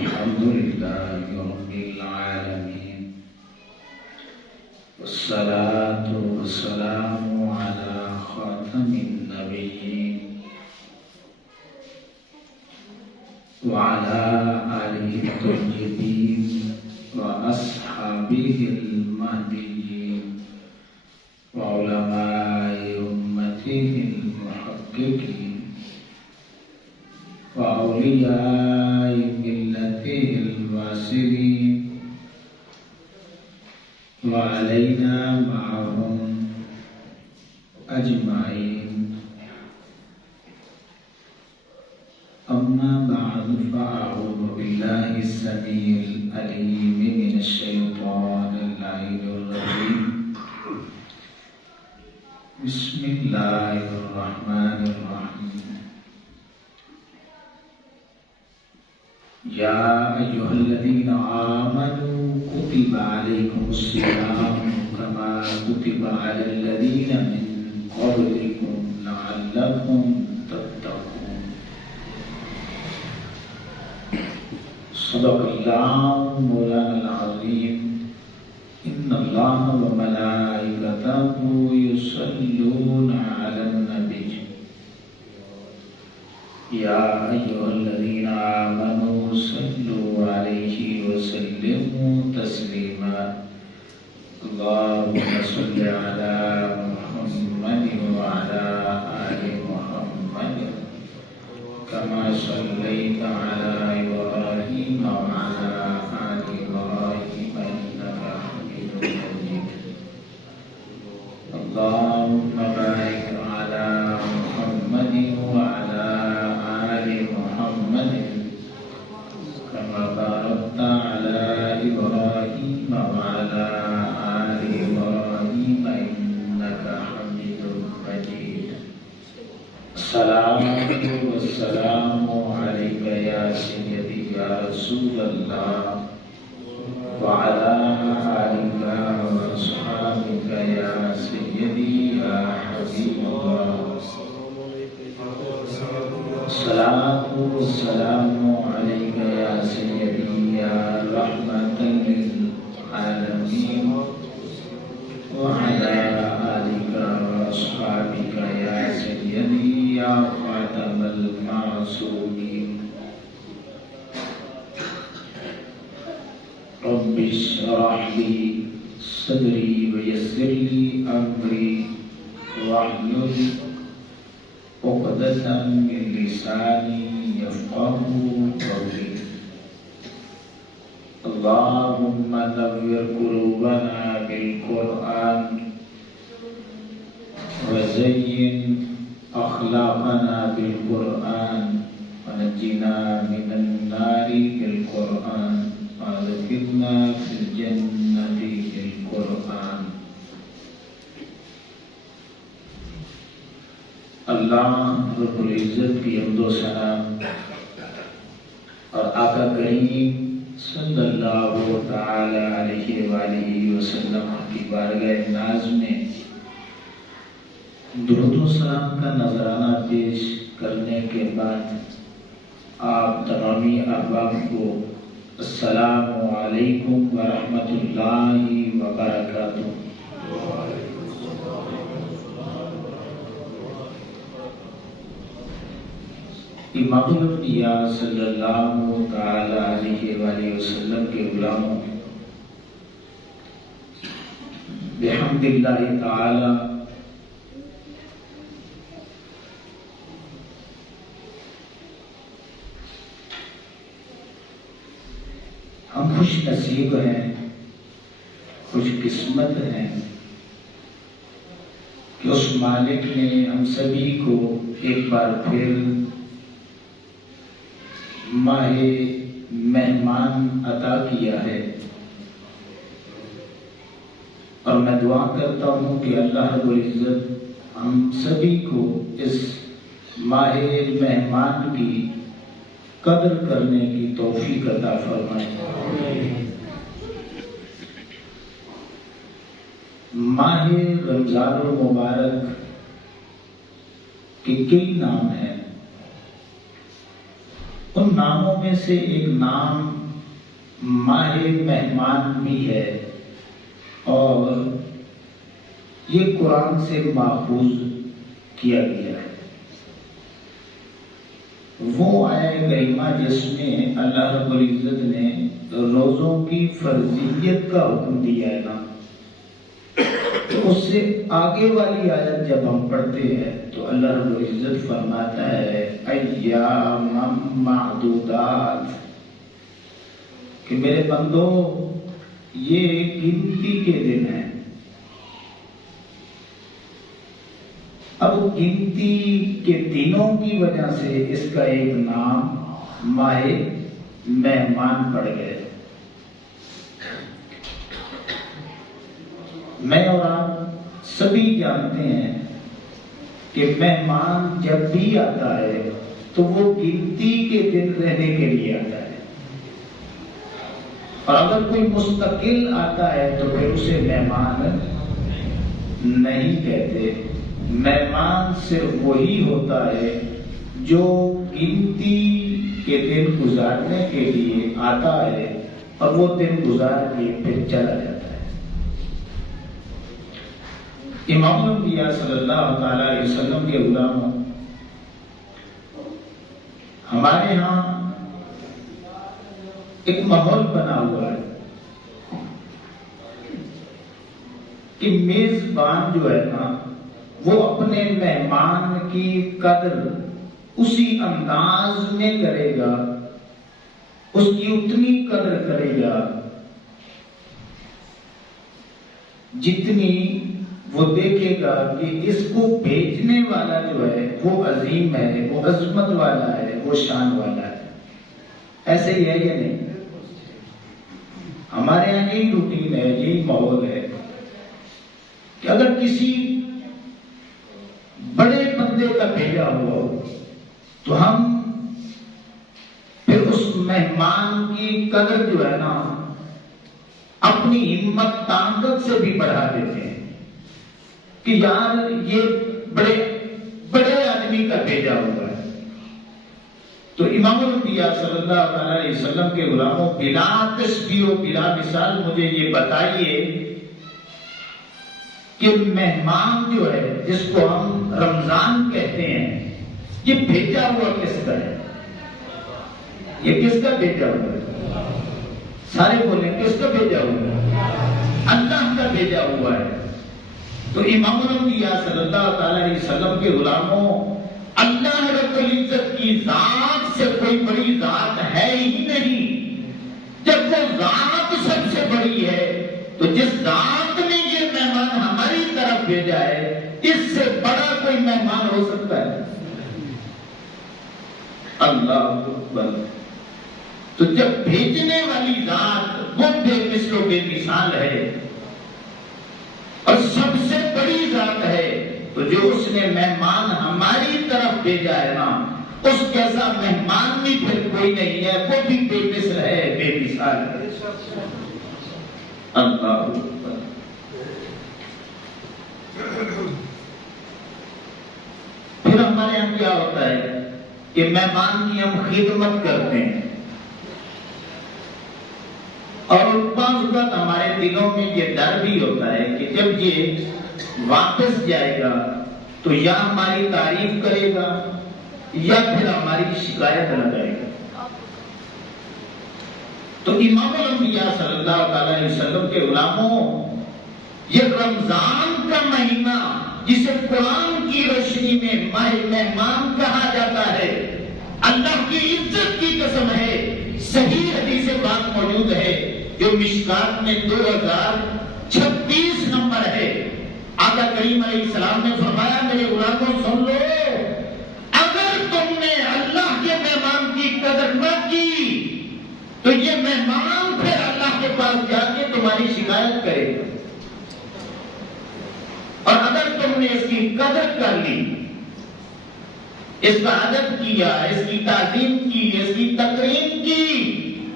الحمد لله رب العالمين والصلاة والسلام على خاتم النبيين وعلى آله الطيبين وأصحابه المهديين وعلماء أمته المحققين وأولياء ملته الواسرين وعلينا معهم أجمعين. أما بعد فأعوذ بالله السميع العليم من الشيطان اللعين الرجيم. بسم الله الرحمن الرحيم. يا أيها الذين آمنوا كتب عليكم الصيام كما كتب على الذين من قبلكم لعلكم تتقون. صدق الله مولانا العظيم. إن الله وملائكته يصلون على النبي يا أيها الذين آمنوا صلوا عليه وسلموا تسليما. اللهم صل على محمد وعلى آل محمد كما صليت على إبراهيم وعلى آل إبراهيم إنك حميد مجيد. اللهم بارك على محمد وعلى آل محمد كما باركت على إبراهيم وعلى آل إبراهيم إنك حميد مجيد. الصلاة والسلام عليك يا سيدي يا رسول الله وعلى آلك وأصحابك يا سيدي يا حبيب الله. الصلاة والسلام عليك يا سيدي يا رحمة للعالمين وعلى آلك وأصحابك يا سيدي يا خاتم المعصومين. رب اشرح لي صدري ويسر لي أمري واحلل عقدة من لساني يفقهوا قولي. اللهم نور قلوبنا بالقرآن وزين أخلاقنا بالقرآن ونجنا من النار بالقرآن وأدخلنا في الجنة بالقرآن. اللہ رب العزت کی حمد و ثنا اور آقا کریم صلی اللہ تعالی علیہ وآلہ وسلم کی بارگاہ ناز میں درود و سلام کا نذرانہ پیش کرنے کے بعد آپ تمامی احباب کو السلام علیکم ورحمۃ اللہ وبرکاتہ. امام الانبیاء صلی اللہ تعالی علیہ وآلہ وسلم کے غلاموں بحمد اللہ تعالی ہم خوش نصیب ہیں، خوش قسمت ہیں کہ اس مالک نے ہم سبھی کو ایک بار پھر ماہ مہمان عطا کیا ہے، اور میں دعا کرتا ہوں کہ اللہ رب العزت ہم سبھی کو اس ماہ مہمان کی قدر کرنے کی توفیق عطا فرمائے. ماہ رمضان المبارک کے کئی نام ہیں. ان ناموں میں سے ایک نام ماہ مہمان بھی ہے، اور یہ قرآن سے ماخوذ کیا گیا ہے۔ وہ آیہ کریمہ جس میں اللہ رب العزت نے روزوں کی فرضیت کا حکم دیا ہے نا، تو اس سے آگے والی آیت جب ہم پڑھتے ہیں تو اللہ رب العزت فرماتا ہے ایام معدودات، کہ میرے بندو یہ گنتی کے دن ہیں۔ اب گنتی کے دنوں کی وجہ سے اس کا ایک نام ماہ مہمان پڑ گئے۔ میں اور آپ سبھی جانتے ہیں کہ مہمان جب بھی آتا ہے تو وہ گنتی کے دن رہنے کے لیے آتا ہے، اور اگر کوئی مستقل آتا ہے تو پھر اسے مہمان نہیں کہتے۔ مہمان صرف وہی ہوتا ہے جو گنتی کے دن گزارنے کے لیے آتا ہے اور وہ دن گزار کے پھر چلا جاتا ہے۔ امام الانبیاء صلی اللہ تعالی علیہ وسلم کے غلاموں، ہمارے ہاں ایک ماحول بنا ہوا ہے کہ میزبان جو ہے نا وہ اپنے مہمان کی قدر اسی انداز میں کرے گا، اس کی اتنی قدر کرے گا جتنی وہ دیکھے گا کہ اس کو بھیجنے والا جو ہے وہ عظیم ہے، وہ عظمت والا ہے، وہ شان والا ہے۔ ایسے ہی ہے یا نہیں؟ ہمارے یہاں یہی روٹین ہے، یہی ماحول ہے کہ اگر کسی بڑے بندے کا بھیجا ہوا ہو تو ہم پھر اس مہمان کی قدر جو ہے نا اپنی ہمت طاقت سے بھی بڑھا دیتے ہیں کہ یار یہ بڑے آدمی کا بھیجا ہوا ہے۔ تو امام الانبیاء صلی اللہ علیہ وسلم کے غلاموں، بلا تشبیہ و بلا مثال مجھے یہ بتائیے کہ مہمان جو ہے جس کو ہم رمضان کہتے ہیں، یہ بھیجا ہوا کس کا ہے؟ یہ کس کا بھیجا ہوا ہے؟ سارے بولیں کس کا بھیجا ہوا ہے؟ اللہ کا بھیجا ہوا ہے۔ تو امام الانبیاء صلی اللہ تعالی علیہ وسلم کے غلاموں، اللہ رب العزت کی ذات سے کوئی بڑی ذات ہے ہی نہیں۔ جب وہ ذات سب سے بڑی ہے تو جس ذات نے یہ مہمان ہماری طرف بھیجا ہے، اس سے بڑا کوئی مہمان ہو سکتا ہے؟ اللہ اکبر۔ تو جب بھیجنے والی ذات وہ بے مثل و بے مثال ہے اور سب سے بڑی ذات ہے، تو جو اس نے مہمان ہماری طرف بھیجا ہے نا، اس جیسا مہمان بھی پھر کوئی نہیں ہے، وہ بھی بے مثل ہے، بے مثال ہے۔ اللہ اکبر۔ پھر ہمارے یہاں کیا ہوتا ہے کہ مہمان کی ہم خدمت کرتے ہیں، اور بعض اوقات ہمارے دلوں میں یہ ڈر بھی ہوتا ہے کہ جب یہ واپس جائے گا تو یا ہماری تعریف کرے گا یا پھر ہماری شکایت لگائے گا۔ تو امام الانبیاء صلی اللہ تعالی علیہ وسلم کے غلاموں، یہ رمضان کا مہینہ جسے قرآن کی روشنی میں ماہ مہمان کہا جاتا ہے، اللہ کی عزت کی قسم ہے، صحیح حدیث پاک موجود ہے جو مشکات میں 2026 نمبر ہے۔ آقا کریم علیہ السلام نے فرمایا، میرے غلاموں سن لو، اگر تم نے اللہ کے مہمان کی قدر نہ کی تو یہ مہمان پھر اللہ کے پاس جا کے تمہاری شکایت کرے گا، اور اگر تم نے اس کی قدر کر لی، اس کا ادب کیا، اس کی تعظیم کی، اس کی تکریم کی،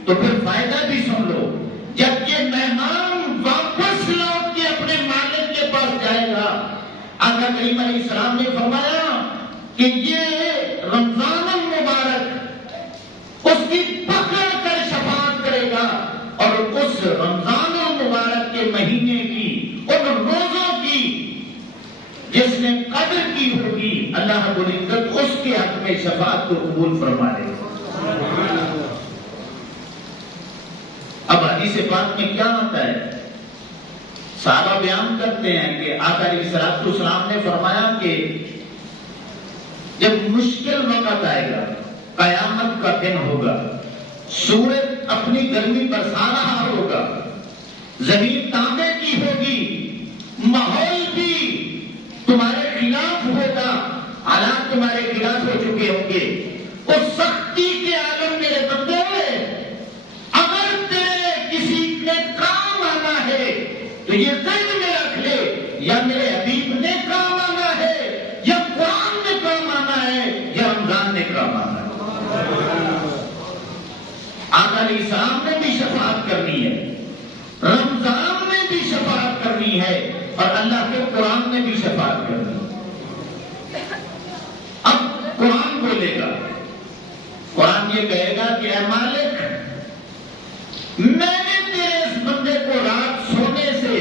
تو پھر فائدہ بھی سن لو، جب یہ مہمان واپس لوٹ کے اپنے مالک کے پاس جائے گا، آقا کریم علیہ السلام نے فرمایا کہ یہ رمضان المبارک اللہ رب العزت اس کے حق میں شفاعت کو قبول فرما لے۔ اب حدیث پاک میں کیا ہوتا ہے؟ صحابہ بیان کرتے ہیں کہ آقا علیہ الصلوۃ والسلام نے فرمایا کہ جب مشکل وقت آئے گا، قیامت کا دن ہوگا، سورج اپنی گرمی برسا رہا ہوگا، زمین تانبے کی ہوگی، ماحول بھی تمہارے خلاف ہوگا، حالات تمہارے خلاف ہو چکے ہوں گے۔ اس سختی کے عالم میرے بندے، اگر تیرے کسی کے کام آنا ہے تو یہ ذہن میں رکھ لے، یا میرے حبیب نے کام آنا ہے، یا قرآن نے کام آنا ہے، یا رمضان نے کام آنا ہے۔ آقا علیہ السلام نے بھی شفاعت کرنی ہے، رمضان نے بھی شفاعت کرنی ہے، اور اللہ کے قرآن نے بھی شفاعت کرنی ہے۔ اب قرآن بولے گا، قرآن یہ کہے گا کہ اے مالک، میں نے تیرے اس بندے کو رات سونے سے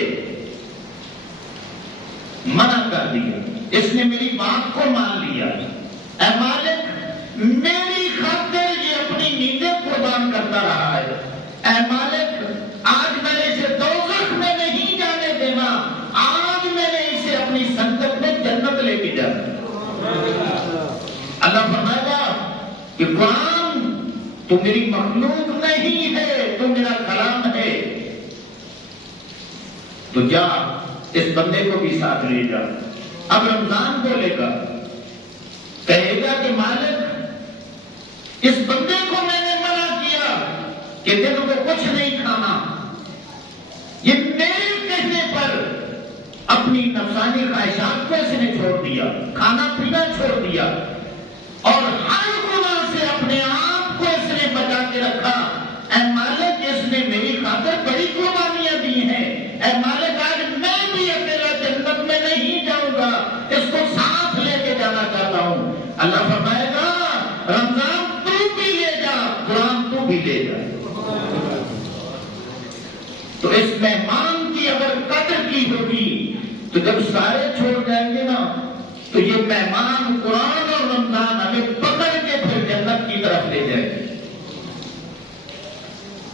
منع کر دیا، اس نے میری بات کو مان لیا، اے مالک میری خاطر یہ اپنی نیندیں قربان کرتا رہا ہے، اے مالک آج میں نے اسے دوزخ میں نہیں جانے دینا، آج میں نے اسے اپنی سنگت میں جنت لے کے جانا۔ اللہ فرمائے گا کہ قرآن تو میری مخلوق نہیں ہے، تو میرا کلام ہے، تو جا اس بندے کو بھی ساتھ لے جا۔ اب رمضان بولے گا، کہے گا کہ مالک اس بندے کو میں نے منع کیا کہ دن کو کچھ نہیں کھانا، یہ میرے کہنے پر اپنی نفسانی خواہشات کو اس نے چھوڑ دیا، کھانا پینا چھوڑ دیا، اور ہر گناہ سے اپنے آپ کو اس نے بچا کے رکھا۔ اے مالک اس نے میری خاطر بڑی قربانیاں دی ہیں، اے مالک آج میں بھی اکیلا جنت میں نہیں جاؤں گا، اس کو ساتھ لے کے جانا چاہتا ہوں۔ اللہ فرمائے گا رمضان تو بھی لے جا، قرآن تو بھی لے جا۔ تو اس مہمان کی اگر قدر کی ہوگی تو جب سارے چھوڑ جائیں گے نا، تو یہ مہمان قرآن اور رمضان ہمیں پکڑ کے پھر جنت کی طرف لے جائے گے۔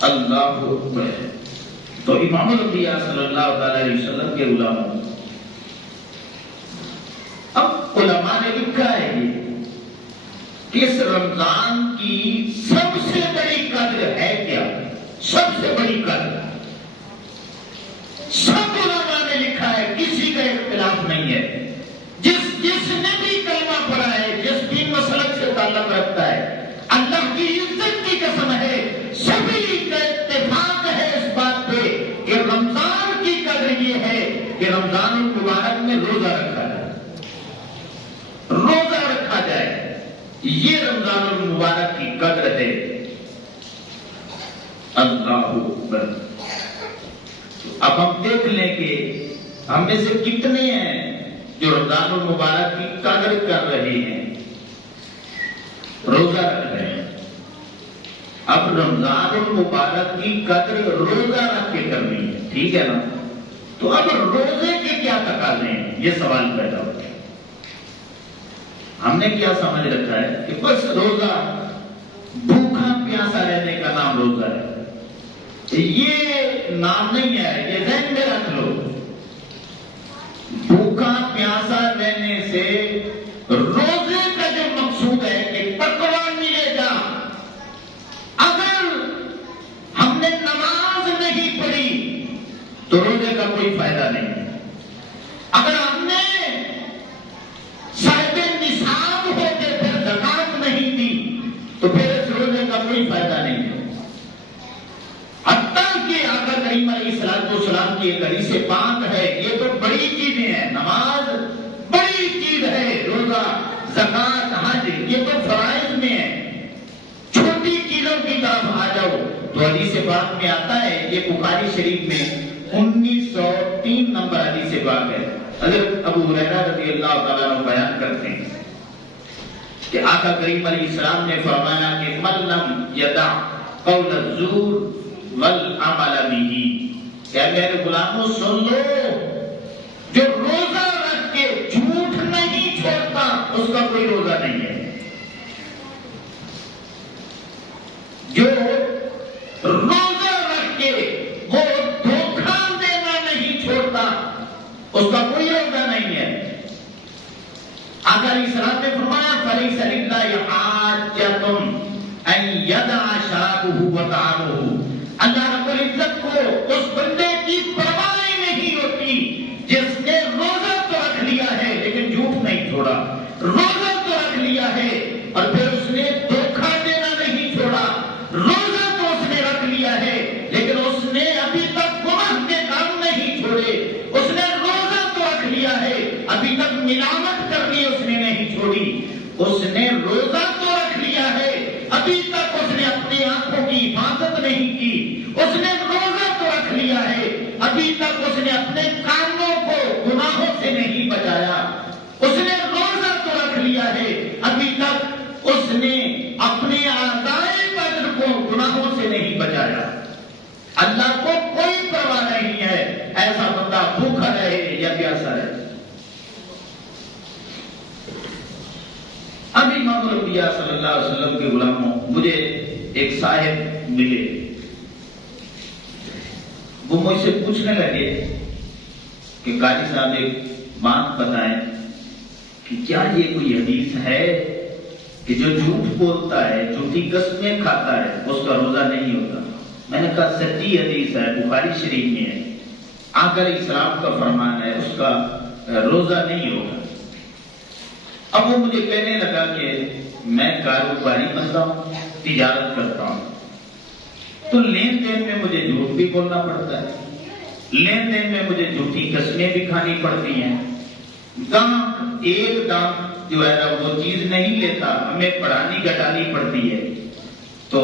اللہ اکبر۔ تو امام الانبیاء صلی اللہ تعالی علیہ وسلم کے علماء، اب علماء نے لکھا ہے کہ اس رمضان کی سب سے بڑی قدر ہے کیا؟ سب سے بڑی قدر سب علماء نے لکھا ہے، کسی کا اختلاف نہیں ہے، جس نے بھی کلمہ پڑھا ہے، جس بھی مسلک سے تعلق رکھتا ہے، اللہ کی عزت کی قسم ہے، سبھی کا اتفاق ہے اس بات پہ کہ رمضان کی قدر یہ ہے کہ رمضان المبارک میں روزہ رکھا جائے، روزہ رکھا جائے، یہ رمضان المبارک کی قدر ہے۔ اللہ اکبر۔ اب ہم دیکھ لیں کہ ہم میں سے کتنے ہیں جو رمضان المبارک کی قدر کر رہے ہیں، روزہ رکھ رہے ہیں۔ اب رمضان المبارک کی قدر روزہ رکھ کے کرنی ہے، ٹھیک ہے نا؟ تو اب روزے کے کیا تقاضے ہیں، یہ سوال پیدا ہوتا ہے۔ ہم نے کیا سمجھ رکھا ہے کہ بس روزہ بھوکا پیاسا رہنے کا نام روزہ ہے، یہ نام نہیں ہے، یہ ذہن میں رکھ لو۔ بھوکا پیاسا رہنے سے روزے کا جو مقصود ہے کہ تقویٰ ملے گا۔ اگر ہم نے نماز نہیں پڑھی تو روزے کا کوئی فائدہ نہیں، اگر ہم نے صاحب نصاب ہو کے پھر زکات نہیں دی تو پھر اس روزے کا کوئی فائدہ نہیں ہے۔ حتیٰ کہ آقا کریم علیہ الصلوۃ والسلام کی ایک حدیث پاک ہے، یہ تو بڑی چیزیں ہیں، نماز بڑی چیز ہے، روزہ، زکات، حج، یہ تو فرائض میں ہے، چھوٹی چیزوں کی طرف آ جاؤ تو حدیث پاک میں آتا ہے، یہ بخاری شریف میں 1903 نمبر حدیث پاک ہے۔ حضرت ابو ہریرہ رضی اللہ تعالیٰ عنہ بیان کرتے ہیں کہ آقا کریم علیہ السلام نے فرمایا کہ من لم یدع قول الزور والعمل به، کہ میرے غلاموں سن لو، جو روزہ رکھ کے جھوٹ نہیں چھوڑتا اس کا کوئی جو روزہ رکھ کے وہ دھوکہ دینا نہیں چھوڑتا اس کا کوئی روزہ نہیں ہے۔ آقا علیہ الصلوۃ نے فرمایا فلیس للہ حاجۃ ان یدع شرابہ وطعامہ، اللہ رب العزت کو اس بندے کی پرواہ نہیں ہوتی جس نے روزہ تو رکھ لیا ہے لیکن جھوٹ نہیں چھوڑا، روزہ تو رکھ لیا ہے اور پھر اس نے دھوکہ دینا نہیں چھوڑا، روزہ تو اس نے رکھ لیا ہے لیکن اس نے ابھی تک گناہ کے کام نہیں چھوڑے، اس نے روزہ تو رکھ لیا ہے ابھی تک ملامت کرنی اس نے نہیں چھوڑی، اس نے روزہ تو رکھ لیا ہے ابھی تک اس نے اپنی آنکھوں کی حفاظت نہیں کی، اس نے روزہ تو رکھ لیا ہے ابھی تک اس نے اپنے کانوں کو گناہوں سے نہیں بچایا، اس نے روزہ تو رکھ لیا ہے ابھی تک اس نے اپنے اعضائے بدن کو گناہوں سے نہیں بچایا۔ اللہ کو کوئی پرواہ نہیں ہے ایسا بندہ بھوکا رہے یا پیاسا رہے۔ ابھی امام الانبیاء صلی اللہ علیہ وسلم کے غلاموں، مجھے ایک صاحب ملے، وہ مجھ سے پوچھنے لگے کہ قاری صاحب ایک بات بتائیں کہ کیا یہ کوئی حدیث ہے کہ جو جھوٹ بولتا ہے، جھوٹی قسمیں کھاتا ہے، اس کا روزہ نہیں ہوتا؟ میں نے کہا سچی حدیث ہے، بخاری شریف میں ہے، آقا علیہ السلام کا فرمان ہے، اس کا روزہ نہیں ہوگا۔ اب وہ مجھے کہنے لگا کہ میں کاروباری بنتا ہوں، تجارت کرتا ہوں، تو لین دین میں مجھے جھوٹ بھی بولنا پڑتا ہے، لین دین میں مجھے جھوٹی قسمیں بھی کھانی پڑتی ہیں، گاہک ایک گاہک جو ہے نا وہ چیز نہیں لیتا، ہمیں بڑھانی گھٹانی پڑتی ہے، تو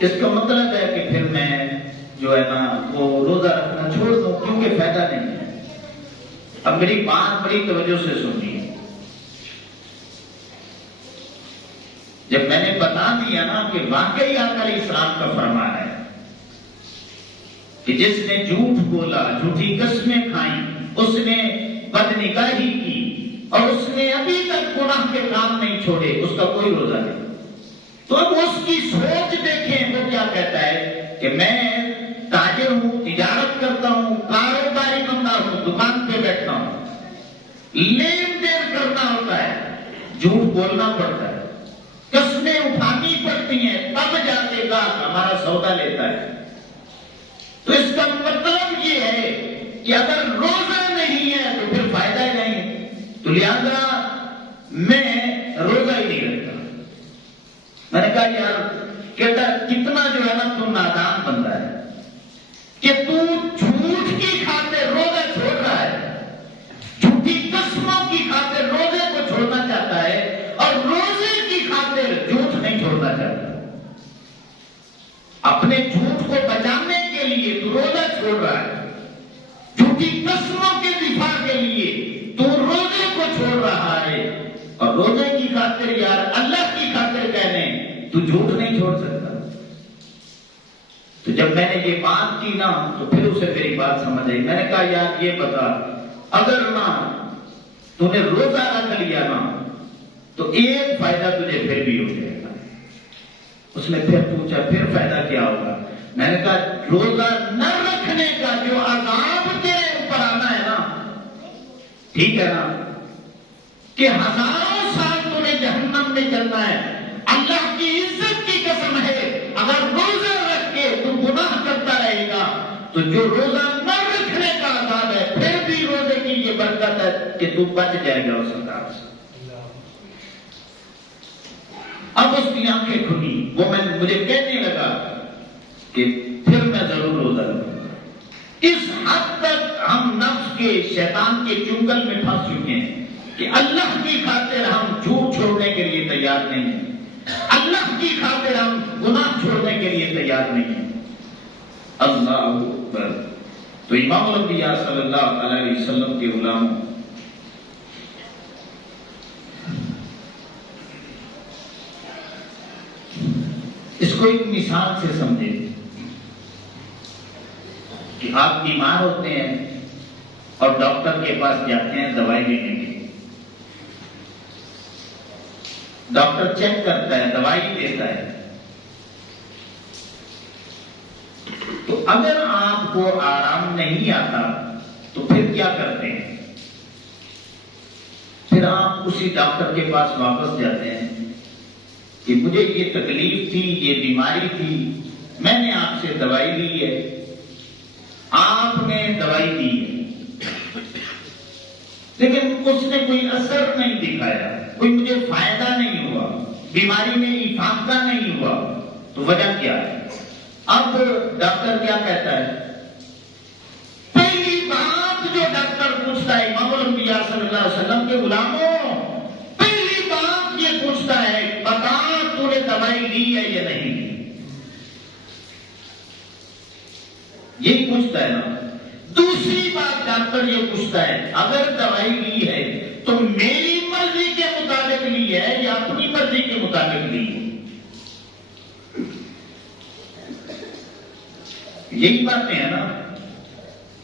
اس کا مطلب ہے کہ پھر میں جو ہے نا وہ روزہ رکھنا چھوڑ دوں کیونکہ فائدہ نہیں ہے۔ اب میری بات بڑی توجہ سے سنیے، جب میں نے بتا دیا نا کہ واقعی آقا علیہ السلام کا فرمان ہے کہ جس نے جھوٹ بولا، جھوٹی قسمیں کھائیں، اس نے بدنگاہی کی اور اس نے ابھی تک گناہ کے کام نہیں چھوڑے، اس کا کوئی روزہ نہیں۔ تو اب اس کی سوچ دیکھیں، وہ کیا کہتا ہے کہ میں تاجر ہوں، تجارت کرتا ہوں، کاروباری بندہ ہوں، دکان پہ بیٹھتا ہوں، لین دین کرنا ہوتا ہے، جھوٹ بولنا پڑتا ہے، قسمیں اٹھانی پڑتی ہیں، تب جا کے گاہک ہمارا سودا لیتا ہے۔ تو اس کا مطلب یہ ہے کہ اگر روزہ نہیں ہے تو پھر فائدہ ہی نہیں، تو لہذا میں روزہ ہی نہیں رکھتا۔ میں نے کہا یار، کہتا کتنا جو ہے نا تو نادان بندہ ہے کہ تو جھوٹ کی خاطر روزہ چھوڑ رہا ہے، جھوٹی قسموں کی خاطر روزے کو چھوڑنا چاہتا ہے اور روزے کی خاطر جھوٹ نہیں چھوڑنا چاہتا۔ اپنے جھوٹ کو بچانے کے لیے تو روزہ چھوڑ رہا ہے، جھوٹی قسموں کے دفاع کے لیے تو روزے کو چھوڑ رہا ہے، اور روزے کی خاطر یار اللہ کی خاطر کہنے تو جھوٹ نہیں چھوڑ سکتا۔ تو جب میں نے یہ بات کی نا تو پھر اسے میری بات سمجھ آئی۔ میں نے کہا یار یہ بتا، اگر نا تو نے روزہ رکھ لیا نا تو ایک فائدہ تجھے پھر بھی ہو جائے گا۔ اس نے پھر پوچھا پھر فائدہ کیا ہوگا؟ میں نے کہا روزہ نہ رکھنے کا جو عذاب تیرے اوپر آنا ہے نا، ٹھیک ہے نا، کہ ہزاروں سال تمہیں جہنم میں چلنا ہے، اللہ کی عزت کی قسم ہے اگر روزہ رکھ کے تو گناہ کرتا رہے گا تو جو روزہ نہ رکھنے کا عذاب ہے، پھر بھی روزے کی یہ برکت ہے کہ تو بچ جائے گا اس عذاب سے۔ اب اس کی آنکھیں کھلی، وہ مجھے کہنے لگا کہ پھر میں ضرور روزہ رکھوں گا۔ اس حد تک ہم نفس کے شیطان کے چنگل میں پھنس چکے ہیں کہ اللہ کی خاطر ہم جھوٹ چھوڑنے کے لیے تیار نہیں ہیں، اللہ کی خاطر ہم گناہ چھوڑنے کے لیے تیار نہیں ہیں۔ اللہ اکبر۔ تو امام الانبیاء صلی اللہ علیہ وسلم کے غلاموں، اس کو ایک مثال سے سمجھے کہ آپ بیمار ہوتے ہیں اور ڈاکٹر کے پاس جاتے ہیں دوائی لینے کے لیے، ڈاکٹر چیک کرتا ہے، دوائی دیتا ہے، تو اگر آپ کو آرام نہیں آتا تو پھر کیا کرتے ہیں؟ پھر آپ اسی ڈاکٹر کے پاس واپس جاتے ہیں کہ مجھے یہ تکلیف تھی، یہ بیماری تھی، میں نے آپ سے دوائی لی ہے، آپ نے دوائی دی ہے، لیکن اس نے کوئی اثر نہیں دکھایا، کوئی مجھے فائدہ نہیں ہوا، بیماری میں افاقہ نہیں ہوا، تو وجہ کیا ہے؟ اب ڈاکٹر کیا کہتا ہے؟ پہلی بات جو ڈاکٹر پوچھتا ہے امام الانبیاء صلی اللہ علیہ وسلم کے غلاموں، پہلی بات یہ پوچھتا ہے بتا تو نے دوائی لی ہے یا نہیں لی؟ یہی پوچھتا ہے نا۔ دوسری بات ڈاکٹر یہ پوچھتا ہے اگر دوائی لی ہے تو میری مرضی کے مطابق لی ہے یا اپنی مرضی کے مطابق لی ہے؟ یہی باتیں ہیں نا۔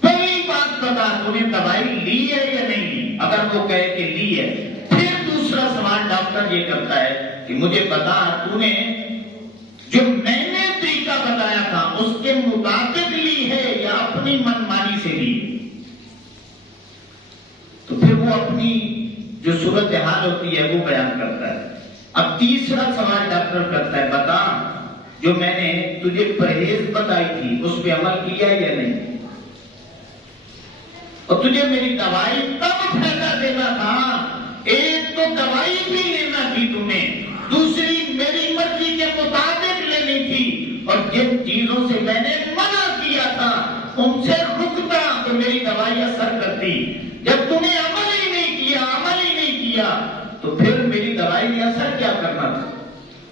پہلی بات بتا تو نے دوائی لی ہے یا نہیں لی؟ اگر وہ کہے کہ لی ہے، پھر دوسرا سوال ڈاکٹر یہ کرتا ہے کہ مجھے بتا تو نے جو میں نے طریقہ بتایا تھا اس کے مطابق لی ہے یا اپنی منمانی سے لی؟ تو پھر وہ اپنی جو صورتحال ہوتی ہے وہ بیان کرتا ہے۔ اب تیسرا سوال ڈاکٹر کرتا ہے بتا جو میں نے تجھے پرہیز بتائی تھی اس پہ عمل کیا یا نہیں؟ اور تجھے میری دوائی تب فائدہ دینا تھا، ایک تو دوائی بھی لینا تھی تمہیں، دوسری میری مرضی کے مطابق لینی تھی، اور جن چیزوں سے میں نے منع کیا تھا ان سے رکتا تو میری دوائی اثر کرتی۔ جب تمہیں عمل ہی نہیں کیا تو پھر میری دوائی نے اثر کیا کرنا تھا؟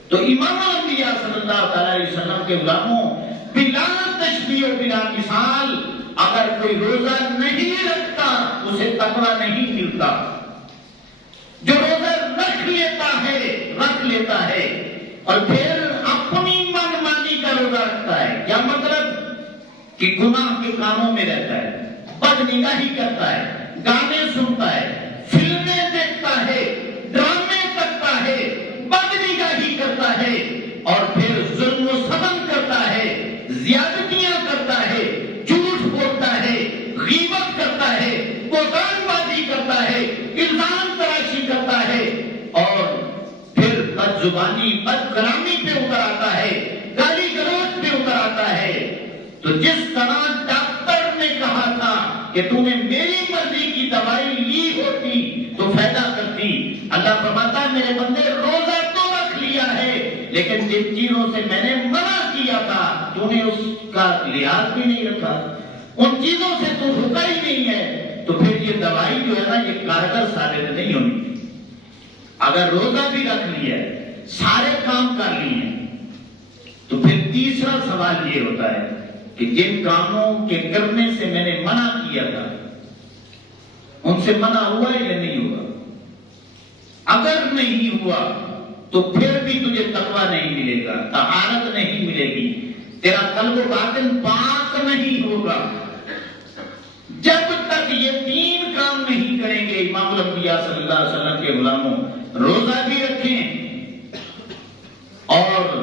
تو امام الانبیاء صلی اللہ علیہ وسلم کے غلاموں، بلا تشبیہ و بلا مثال، اگر کوئی روزہ نہیں رکھتا اسے تقویٰ نہیں ملتا۔ جو روزہ رکھ لیتا ہے اور پھر اپنی منمانی کا روزہ رکھتا ہے، کیا مطلب کہ گناہ کے کاموں میں رہتا ہے، بدنگاہی کرتا ہے، گانے سنتا ہے، فلمیں دیکھتا ہے، ڈرامے کرتا ہے، بدنگاہی کرتا ہے، اور پھر ظلم و ستم کرتا ہے، زیادتیاں کرتا ہے، جھوٹ بولتا ہے، غیبت کرتا ہے، بہتان بازی کرتا ہے، الزام تراشی کرتا ہے، اور پھر بد زبانی بد کلامی پہ اتر آتا ہے، گالی گلوچ پہ اتر آتا ہے، تو جس طرح ڈاکٹر نے کہا تھا کہ تو نے میری مرضی کی دوائی لی ہوتی تو فائدہ کرتی، اللہ فرماتا ہے میرے بندے روزہ تو رکھ لیا ہے لیکن جن چیزوں سے میں نے منع کیا تھا تو نے اس کا لحاظ بھی نہیں رکھا، ان چیزوں سے تو رکا ہی نہیں ہے، تو پھر یہ دوائی جو ہے نا یہ کارگر ثابت نہیں ہونی۔ اگر روزہ بھی رکھ لیا ہے، سارے کام کر لیے ہیں، تو پھر تیسرا سوال یہ ہوتا ہے کہ جن کاموں کے کرنے سے میں نے منع کیا تھا ان سے منع ہوا ہے یا نہیں ہوا؟ اگر نہیں ہوا تو پھر بھی تجھے تقویٰ نہیں ملے گا، طہارت نہیں ملے گی، تیرا قلب و باطن پاک نہیں ہوگا۔ جب تک یہ تین کام نہیں کریں گے امام الانبیاء صلی اللہ علیہ وسلم کے غلاموں، روزہ بھی رکھیں اور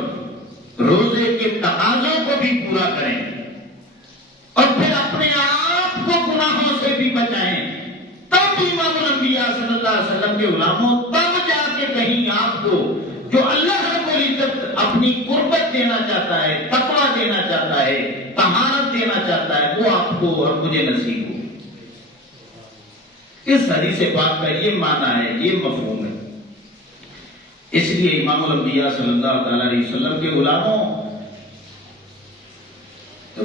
روزے کے تقاضوں کو بھی پورا کریں اور پھر اپنے آپ کو گناہوں سے بھی بچائیں، تب امام الانبیاء صلی اللہ علیہ وسلم کے غلاموں تب جا کے کہیں آپ کو جو اللہ رب العزت اپنی قربت دینا چاہتا ہے، تقویٰ دینا چاہتا ہے، طہارت دینا چاہتا ہے، وہ آپ کو اور مجھے نصیب ہو۔ اس حدیث پاک کا یہ معنی ہے، یہ مفہوم ہے۔ اس لیے امام الانبیاء صلی اللہ علیہ وسلم کے غلاموں،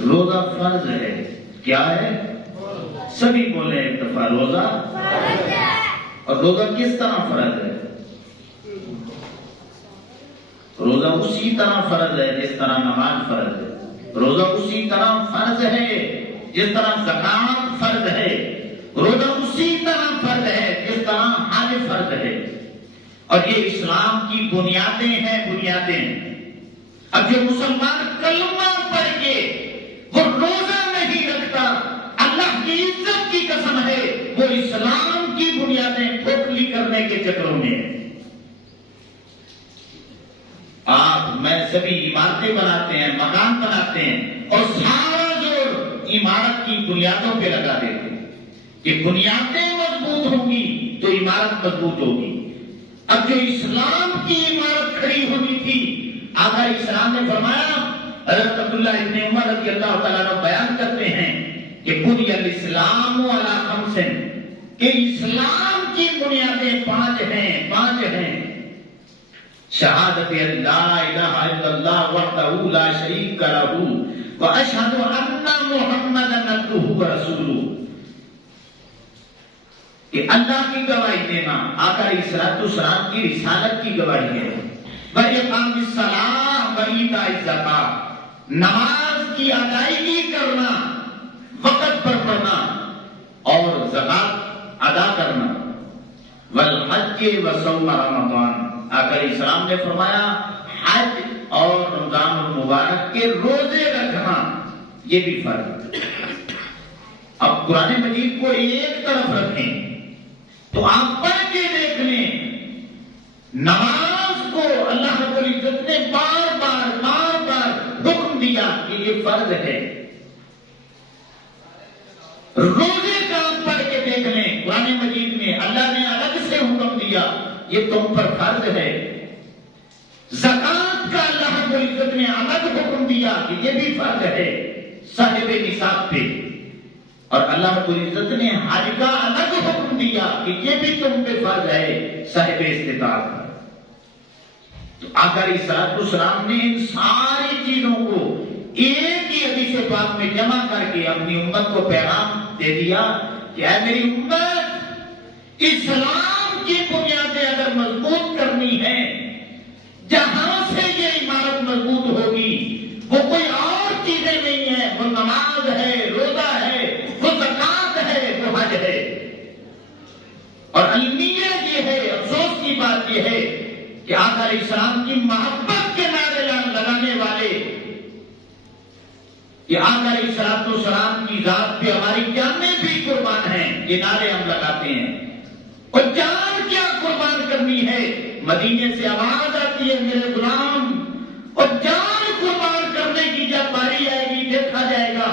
روزہ فرض ہے۔ کیا ہے؟ سبھی بولے ایک دفعہ، روزہ فرض ہے۔ اور روزہ کس طرح فرض ہے؟ روزہ اسی طرح فرض ہے جس طرح نماز فرض ہے، روزہ اسی طرح فرض ہے جس طرح زکات فرض ہے، روزہ اسی طرح فرض ہے جس طرح حج فرض ہے، اور یہ اسلام کی بنیادیں ہیں، بنیادیں۔ اب جو مسلمان کلمہ پڑھ کے وہ روزہ نہیں رکھتا، اللہ کی عزت کی قسم ہے وہ اسلام کی بنیادیں کھوکھلی کرنے کے چکروں میں ہے۔ آپ میں سبھی عمارتیں بناتے ہیں، مکان بناتے ہیں، اور سارا عمارت کی بنیادوں پہ لگا دیتے ہیں کہ بنیادیں مضبوط ہوں گی تو عمارت مضبوط ہوگی۔ اب جو اسلام کی عمارت کھڑی ہونی تھی، آقا اسلام نے فرمایا، حضرت عبداللہ ابن عمر رضی اللہ تعالیٰ عنہ بیان کرتے ہیں کہ بنی الاسلام علی خمس، کہ اسلام کی بنیادیں پانچ ہیں۔ شہادت لا الہ الا اللہ وحدہ لا شریک لہ واشہد ان محمدا عبدہ ورسولہ، کہ اللہ کی گواہی دینا، آقا علیہ الصلوۃ کی رسالت کی گواہی ہے، وَإِقَامِ الصَّلَاةِ وَإِيتَاءِ الزَّکَاۃ، نماز کی ادائیگی کرنا، وقت پر پڑھنا اور زکات ادا کرنا، وَالْحَجِّ وَصَوْمَ رَمَضَانَ، آقا علیہ السلام نے فرمایا حج اور رمضان المبارک کے روزے رکھنا یہ بھی فرض ہے۔ اب قرآن مجید کو ایک طرف رکھیں تو آپ پڑھ کے دیکھ لیں، نماز کو اللہ رب العزت نے بار بار حکم دیا کہ یہ فرض ہے۔ روزے کا آپ پڑھ کے دیکھ لیں، قرآن مجید میں اللہ نے الگ سے حکم دیا یہ تم پر فرض ہے۔ زکات کا اللہ رب العزت نے الگ حکم دیا کہ یہ بھی فرض ہے صاحب نصاب پہ، اور اللہ رب العزت نے حج کا الگ حکم دیا کہ یہ بھی تم پہ فرض ہے صاحب استطاعت پر۔ تو آقا علیہ الصلوۃ والسلام نے ان ساری چیزوں کو ایک ہی حدیث پاک میں جمع کر کے اپنی امت کو پیغام دے دیا کہ اے میری امت، اسلام کی بنیادیں اگر مضبوط کرنی ہے، جہاں سے یہ عمارت مضبوط ہوگی وہ کوئی اور چیزیں نہیں ہے، وہ نماز ہے، روزہ ہے، وہ زکات ہے، وہ حج ہے۔ اور المیہ یہ ہے، افسوس کی بات یہ ہے کہ آقا علیہ السلام کی محبت کے نعرے لگانے والے، کہ آقا علیہ السلام کی ذات پہ ہماری جانیں بھی قربان ہیں، یہ نعرے ہم لگاتے ہیں۔ اور جان کیا قربان کرنی ہے، مدینے سے آواز آتی ہے میرے غلام، اور جان قربان کرنے کی جب باری آئے گی دیکھا جائے گا،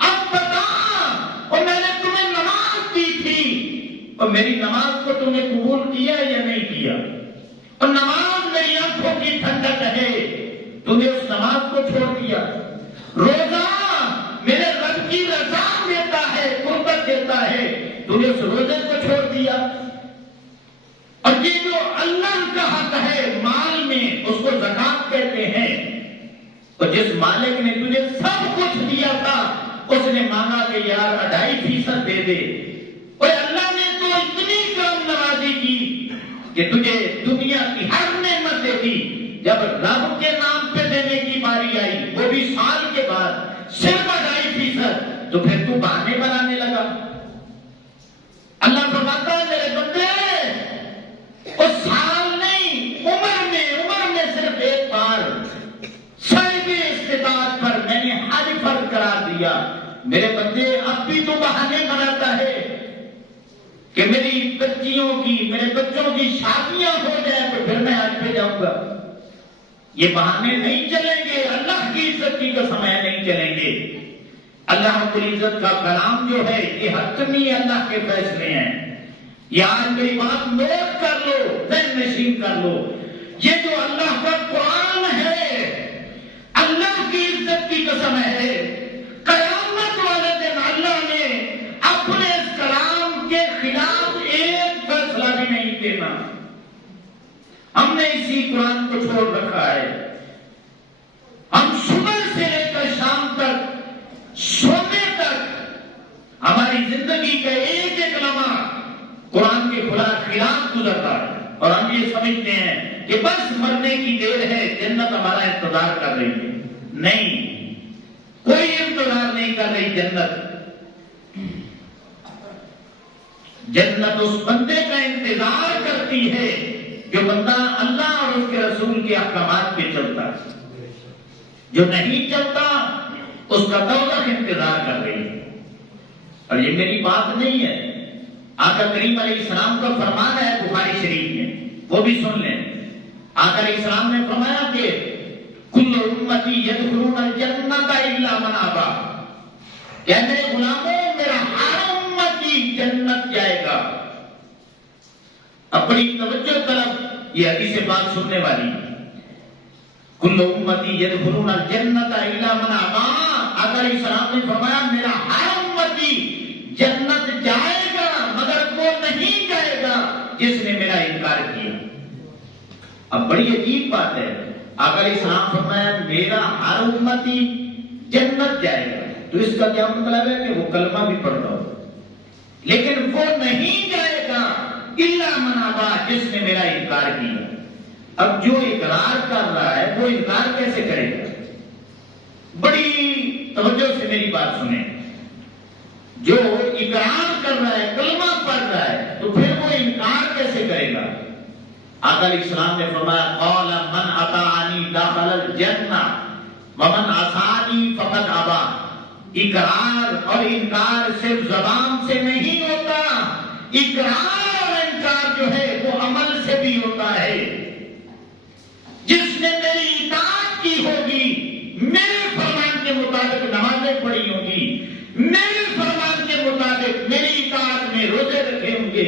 اب بتا، اور میں نے تمہیں نماز دی تھی اور میری نماز کو تم نے قبول کیا یا نہیں کیا؟ اور نماز میری آنکھوں کی ٹھنڈک ہے، تم نے اس نماز کو چھوڑ دیا۔ روزہ میرے رب کی رضا دیتا ہے، قربت دیتا ہے، تم نے اس روزے کو چھوڑ دیا۔ اور یہ جو اللہ کا حق ہے مال میں، اس کو زکات کہتے ہیں، اور جس مالک نے تجھے سب کچھ دیا تھا اس نے مانگا کہ یار 2.5% دے دے، اور اللہ نے تو اتنی کرم نوازی کی کہ تجھے دنیا کی ہر نعمت دے دی، جب رب کے نام پہ دینے کی باری آئی وہ بھی سال کے بعد صرف 2.5%، تو پھر تو بہانے بنانے لگا۔ اللہ فرماتا ہے میرے بندے، اس سال نہیں، عمر میں صرف ایک بار صاحب استطاعت پر میں نے حج فرض قرار دیا۔ میرے بندے اب بھی تو بہانے بناتا ہے کہ میری بچیوں کی، میرے بچوں کی شادیاں ہو جائیں تو پھر میں حج پہ جاؤں گا۔ یہ بہانے نہیں چلیں گے، اللہ کی عزت کی قسم ہے نہیں چلیں گے۔ اللہ رب العزت کا کلام جو ہے یہ حتمی اللہ کے فیصلے ہیں۔ یہ آج میری بات نوٹ کر لو، ذہن نشین کر لو، یہ جو اللہ کا قرآن ہے اللہ کی عزت کی قسم ہے، قیامت والے دن اللہ نے اپنے اس کلام کے خلاف ایک فیصلہ بھی نہیں دینا۔ ہم نے اسی قرآن کو چھوڑ رکھا ہے، ہم صبح سے لے کر شام تک، سونے تک ہماری زندگی کا ایک ایک لمحہ قرآن کے خلاف گزرتا ہے، اور ہم یہ سمجھتے ہیں کہ بس مرنے کی دیر ہے، جنت ہمارا انتظار کر رہی ہے۔ نہیں، کوئی انتظار نہیں کر رہی جنت۔ جنت اس بندے کا انتظار کرتی ہے جو بندہ اللہ اور اس کے رسول کے احکامات پہ چلتا ہے، جو نہیں چلتا اس کا دوزخ انتظار کر رہی ہے۔ اور یہ میری بات نہیں ہے، آقا کریم علیہ السلام کا فرمان ہے بخاری شریف میں، وہ بھی سن لیں۔ آقا علیہ السلام نے فرمایا کہ کل امتی یدخلون الجنت الا من ابا، کہ میرے غلاموں میرا ہر امتی جنت جائے گا. اب بڑی توجہ طرف یہ حدیث بات سننے والی. کل امتی یدخلون الجنت الا من ابا. آقا علیہ السلام نے فرمایا میرا ہر امتی جنت جائے گا مگر وہ نہیں جائے گا جس نے میرا انکار کیا. اب بڑی عجیب بات ہے. آقا علیہ السلام فرمایا میرا ہر امتی جنت جائے گا تو اس کا کیا مطلب ہے کہ وہ کلمہ بھی پڑھ رہا ہو لیکن وہ نہیں جائے گا الا من ابا جس نے میرا انکار کیا. اب جو اقرار کر رہا ہے وہ انکار کیسے کرے گا؟ بڑی توجہ سے میری بات سنیں. جو اقرار کر رہا ہے کلمہ پڑھ رہا ہے تو پھر وہ انکار کیسے کرے گا؟ آقا علیہ السلام نے فرمایا قال من اطاعنی دخل الجنہ ومن عصانی فقد ابا. اقرار اور انکار صرف زبان سے نہیں ہوتا. اقرار اور انکار جو ہے وہ عمل سے بھی ہوتا ہے. جس نے میری اطاعت کی ہوگی میرے فرمان کے مطابق نمازیں پڑھی ہوں گی میرے فرمان کے مطابق میری اطاعت میں روزے رکھے ہوں گے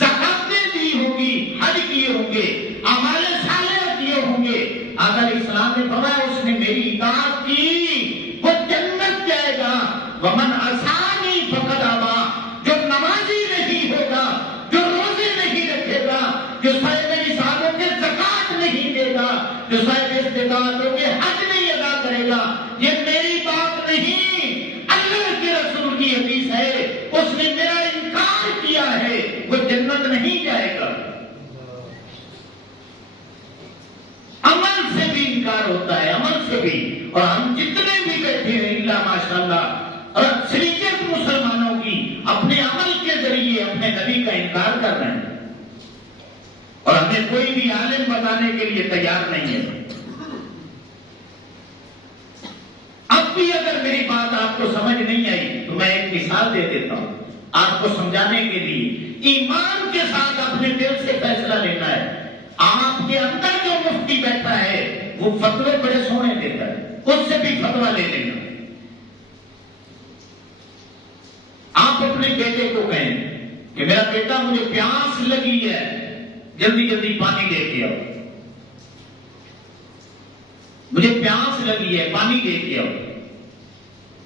زکاتیں دی ہوں گی حج کیے ہوں گے اعمال صالحہ کیے ہوں گے. آقا علیہ السلام نے فرمایا اس نے میری اطاعت کی وہ جنت جائے گا. ومن عصانی فقد ابا. جو نمازی نہیں ہوگا جو روزے نہیں رکھے گا جو صاحب نصابوں کے زکات نہیں دے گا جو صاحب استطاعتوں کے حج نہیں ادا کرے گا یہ میری بات نہیں اللہ کے رسول کی حدیث ہے. اس نے میرا انکار کیا ہے وہ جنت نہیں جائے گا. عمل سے بھی انکار ہوتا ہے عمل سے بھی. اور ہم جتنے بھی بیٹھے ہیں اللہ ماشاءاللہ اور اکثریت مسلمانوں کی اپنے عمل کے ذریعے اپنے نبی کا انکار کر رہے ہیں اور ہمیں کوئی بھی عالم بتانے کے لیے تیار نہیں ہے. اب بھی اگر میری بات آپ کو سمجھ نہیں آئی تو میں ایک مثال دے دیتا ہوں آپ کو سمجھانے کے لیے. ایمان کے ساتھ اپنے دل سے فیصلہ لینا ہے. آپ کے اندر جو مفتی بیٹھا ہے وہ فتوے بڑے سونے دیتا ہے اس سے بھی فتوا لے لینا. آپ اپنے بیٹے کو کہیں کہ میرا بیٹا مجھے پیاس لگی ہے جلدی جلدی پانی لے کے آؤ. مجھے پیاس لگی ہے پانی لے کے آؤ.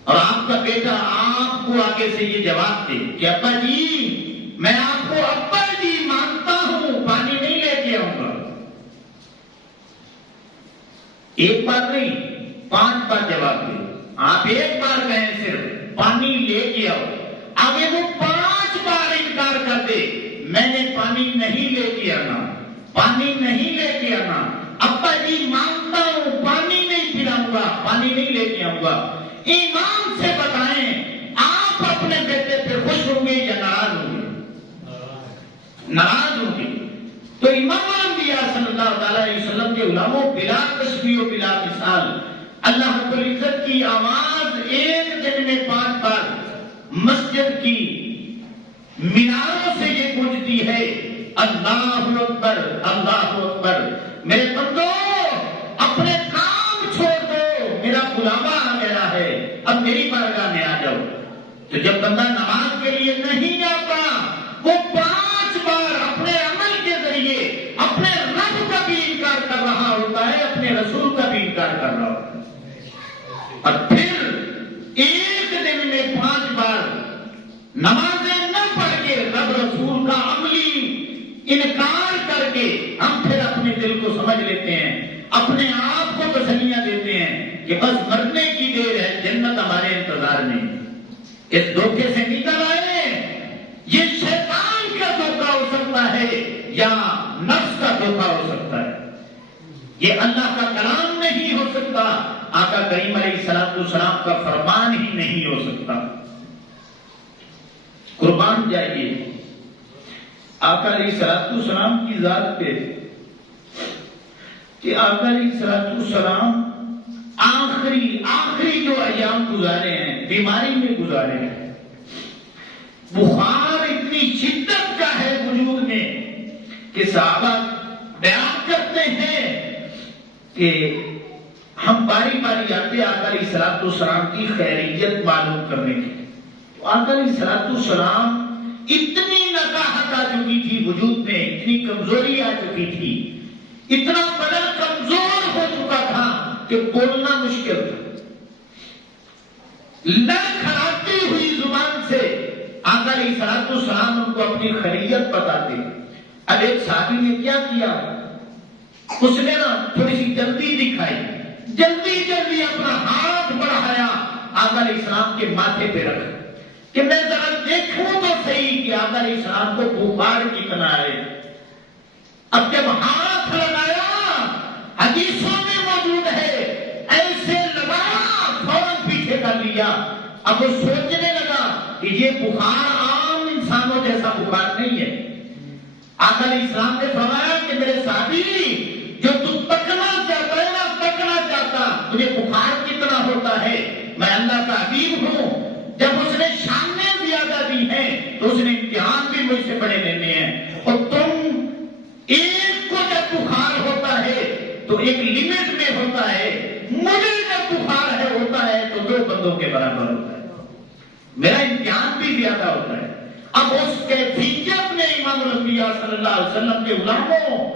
اور آپ کا بیٹا آپ کو آگے سے یہ جواب دے کہ ابا جی میں آپ کو ابا جی مانتا ہوں پانی نہیں لے کے آؤں گا. ایک بار نہیں 5 بار جواب دے. آپ ایک بار کہیں صرف پانی لے کے آؤ آگے وہ 5 بار انکار کر دے میں نے پانی نہیں لے کے آنا پانی نہیں لے کے آنا ابا جی مانتا ہوں پانی نہیں پلاؤں گا پانی نہیں لے کے آؤں گا. ایمان سے بتائیں آپ اپنے بیٹے پہ خوش ہوں گے یا ناراض ہوں گے؟ ناراض ہوں گے. تو امام الانبیاء صلی اللہ علیہ وسلم کے علماء بلا تشبیہ و بلا مثال اللہ رب العزت کی آواز ایک دن میں 5 بار مسجد کی میناروں سے یہ گونجتی ہے اللہ اکبر اللہ اکبر. میرے بندو اپنے کام چھوڑ دو میرا بلاوا آ گیا ہے اب میری بارگاہ میں آ جاؤ. تو جب بندہ نماز کے لیے نہیں آتا وہ 5 بار اپنے عمل کے ذریعے اپنے رب کا بھی انکار کر رہا ہوتا ہے اپنے رسول کا بھی انکار کر رہا ہوتا ہے. اور پھر ایک دن میں 5 بار نمازیں نہ پڑھ کے رب رسول کا عملی انکار کر کے ہم پھر اپنے دل کو سمجھ لیتے ہیں اپنے آپ کو تسلیاں دیتے ہیں کہ بس مرنے کی دیر ہے جنت ہمارے انتظار میں. اس دھوکے سے نکل آئے. یہ شیطان کا دھوکہ ہو سکتا ہے یا نفس کا دھوکہ ہو سکتا ہے. یہ اللہ کا کلام نہیں ہو سکتا. آقا کریم علیہ السلام کا فرمان ہی نہیں ہو سکتا. قربان جائیے آقا علیہ السلام کی ذات پہ کہ آقا علیہ السلام آخری جو ایام گزارے ہیں بیماری میں گزارے ہیں. بخار اتنی شدت کا ہے وجود میں کہ صحابہ بیان کرتے ہیں کہ ہم باری باری آتے آقا علیہ الصلوۃ والسلام کی خیریت معلوم کرنے کے. آقا علیہ الصلوۃ والسلام اتنی نقاہت آ چکی تھی وجود میں، اتنی کمزوری آ چکی تھی، اتنا بدن کمزور ہو چکا تھا کہ بولنا مشکل تھا. لڑکھڑاتی ہوئی زبان سے آقا علیہ الصلوۃ والسلام ان کو اپنی خیریت بتاتے. اب ایک صحابی نے کیا کیا، اس نے نا تھوڑی سی جلدی دکھائی، جلدی اپنا ہاتھ بڑھایا، آقا علیہ السلام کے ماتھے پہ رکھا کہ میں ذرا دیکھوں تو صحیح کہ آقا علیہ السلام کو بخار کتنا ہے. اب جب ہاتھ لگایا، حدیثوں میں موجود ہے، ایسے لگایا فوراً پیچھے کر لیا. اب وہ سوچنے لگا کہ یہ بخار عام انسانوں جیسا بخار نہیں ہے. آقا علیہ السلام نے فرمایا کہ میرے صحابی، جو تو تکنا چاہتا ہے نا، تکنا چاہتا، تجھے بخار کتنا ہوتا ہے، میں اللہ کا حبیب ہوں. جب اس نے شانیں زیادہ دی ہیں تو اس نے امتحان بھی مجھ سے بڑے لینے ہیں. اور تم ایک کو جب بخار ہوتا ہے تو ایک لیمٹ میں ہوتا ہے، مجھے جب بخار ہوتا ہے تو 2 بندوں کے برابر ہوتا ہے، میرا امتحان بھی زیادہ ہوتا ہے. اب اس کیفیت میں امام الانبیاء صلی اللہ علیہ وسلم کے غلاموں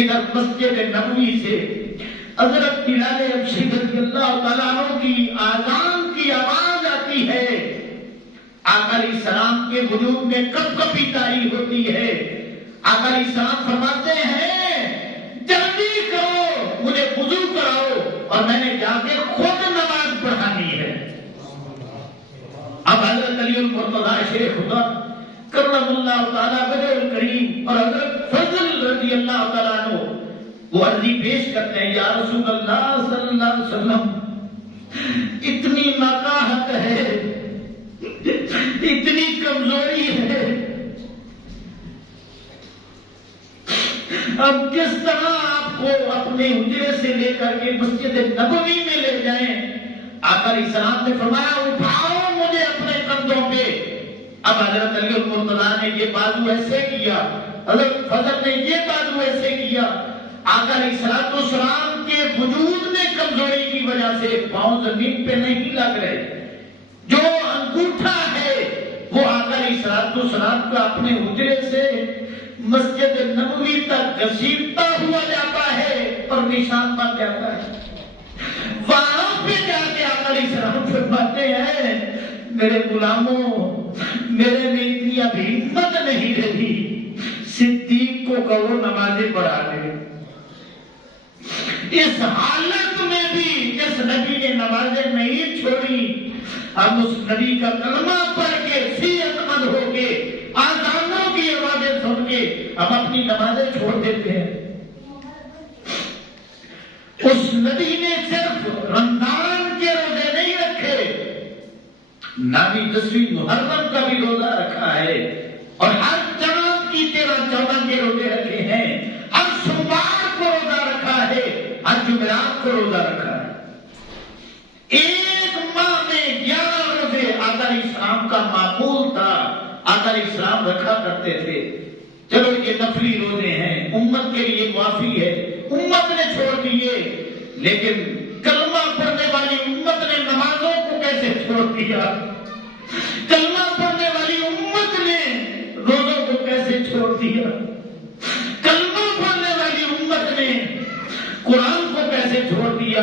ادھر مسجد نبوی سے حضرت بلال حبشی رضی اللہ تعالیٰ عنہ کی آذان کی آواز آتی ہے. آقا علیہ السلام کے وجود میں کب کبھی تاری ہوتی ہے. آقا علیہ السلام فرماتے ہیں جلدی کرو، مجھے وضو کراؤ اور میں نے جا کے خود نماز پڑھانی ہے. اب حضرت علی المرتضی شیخ خدا کرم اللہ تعالیٰ وجہ الکریم اور حضرت فضل رضی اللہ تعالیٰ عنہ وہ عرضی پیش کرتے ہیں، یا رسول اللہ صلی اللہ علیہ وسلم، اتنی ناقاہت ہے، اتنی کمزوری ہے، اب کس طرح آپ کو اپنے حجرے سے لے کر کے مسجد نبوی میں لے جائیں. آقا علیہ السلام نے فرمایا اٹھاؤ مجھے اپنے کندھوں پہ. اب حضرت علی المرتضیٰ نے یہ بازو ایسے کیا، حضرت فضل نے یہ بازو ایسے کیا. آقا علیہ السلام کے وجود میں کمزوری کی وجہ سے پاؤں زمین پہ نہیں لگ رہے. جو انگوٹھا ہے وہ آقا علیہ السلام کا اپنے حجرے سے مسجد نبوی تک گھسیٹتا ہوا جاتا ہے اور نشان بن جاتا ہے. وہاں پہ جا کے آقا علیہ السلام فرماتے ہیں میرے غلاموں، میرے میں اتنی ابھی ہمت نہیں رہی، صدیق کو کہو نمازیں پڑھا دے. اس حالت میں بھی اس نبی نے نمازیں نہیں چھوڑی. ہم اس نبی کا کلمہ پڑھ کے صحت مند ہو کے آذانوں کی آوازیں سن کے ہم اپنی نمازیں چھوڑ دیتے ہیں. اس نبی نے صرف رمضان کے روزے نہیں رکھے، نامی 10ویں محرم کا بھی روزہ رکھا ہے، اور ہر چاند کی 13-14 کے روزے رکھے ہیں، ہر سوموار کو روزہ رکھا ہے، ہر جمعرات کو روزہ رکھا ہے. ایک ماہ میں 11 روزے آقا علیہ السلام کا معمول تھا، آقا علیہ السلام رکھا کرتے تھے. چلو یہ نفلی روزے ہیں، امت کے لیے معافی ہے، امت نے چھوڑ دیے، لیکن کلمہ پڑھنے والی امت نے نمازوں کو کیسے چھوڑ دیا؟ کلمہ پڑھنے والی امت نے روزوں کو کیسے چھوڑ دیا؟ کلمہ پڑھنے والی امت نے قرآن کو کیسے چھوڑ دیا؟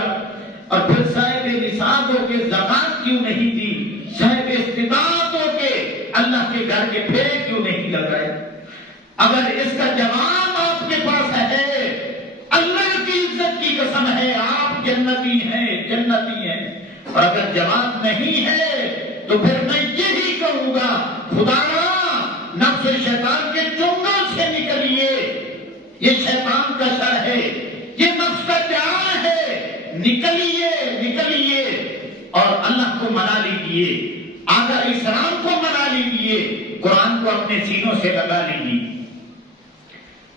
اور پھر صاحب نصاب ہو کے زکات کیوں نہیں دی؟ صاحب استطاعت ہو کے اللہ کے گھر کے پھیرے کیوں نہیں لگائے؟ اگر اس کا جواب آپ کے پاس ہے، اللہ کی عزت کی قسم ہے آپ جنتی ہیں. اور اگر جواب نہیں ہے تو پھر میں یہی کہوں گا، خدایا نفس شیطان کے چنگل سے نکلیے. یہ شیطان کا شر ہے، یہ نفس کا جال ہے، نکلیے اور اللہ کو منا لیجیے، آقا علیہ السلام کو منا لیجیے، قرآن کو اپنے سینوں سے لگا لیجیے.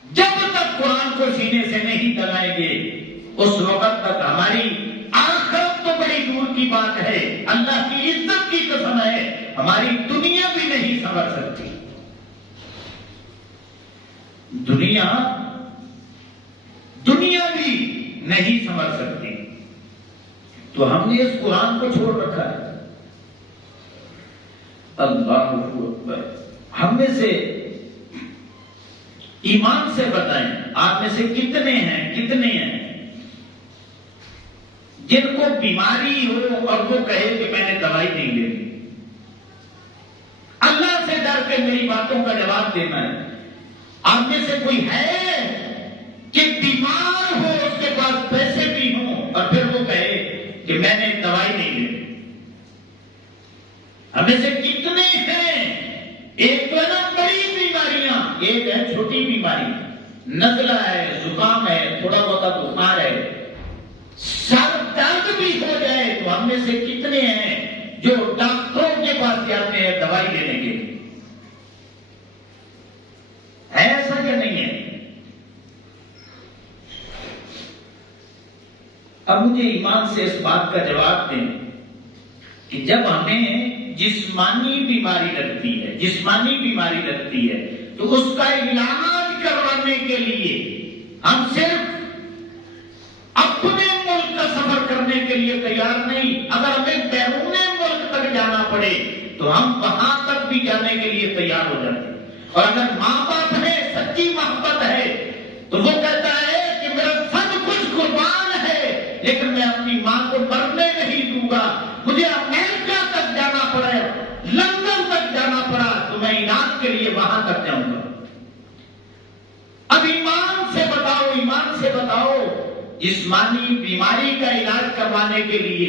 جب تک قرآن کو سینے سے نہیں لگائیں گے اس وقت تک ہماری آخرت تو بڑی دور کی بات ہے، اللہ کی عزت کی قسم ہے ہماری دنیا بھی نہیں سنور سکتی. دنیا بھی نہیں سنور سکتی. تو ہم نے اس قرآن کو چھوڑ رکھا ہے. اللہ اکبر. ہم میں سے ایمان سے بتائیں آپ میں سے کتنے ہیں جن کو بیماری ہو اور وہ کہے کہ میں نے دوائی نہیں لینی. اللہ سے ڈر کے میری باتوں کا جواب دینا ہے. آپ میں سے کوئی ہے کہ بیمار ہو, اس کے پاس پیسے بھی ہوں اور پھر وہ کہے کہ میں نے دوائی نہیں لینی؟ ہم میں سے کتنے ہیں؟ ایک تو ہے نا بڑی بیماریاں, ایک ہے چھوٹی بیماری, نزلہ ہے, زکام ہے, تھوڑا بہت بخار ہے, سر درد بھی ہو جائے تو ہم میں سے کتنے ہیں جو ڈاکٹروں کے پاس جاتے ہیں دوائی لینے کے لیے؟ ہے ایسا کہ نہیں ہے؟ اب مجھے ایمان سے اس بات کا جواب دیں کہ جب ہمیں جسمانی بیماری لگتی ہے تو اس کا علاج کروانے کے لیے ہم صرف اپنے ملک کا سفر کرنے کے لیے تیار نہیں, اگر ہمیں بیرون ملک تک جانا پڑے تو ہم وہاں تک بھی جانے کے لیے تیار ہو جاتے ہیں. اور اگر ماں باپ ہے, سچی محبت ہے, تو وہ کہتا ہے کہ میرا سب کچھ قربان ہے لیکن میں اپنی ماں کو مرنے نہیں دوں گا. مجھے امریکہ تک جانا پڑے, لندن تک جانا پڑا تو میں علاج کے لیے وہاں تک جاؤں گا. اب ایمان سے بتاؤ جسمانی بیماری کا علاج کروانے کے لیے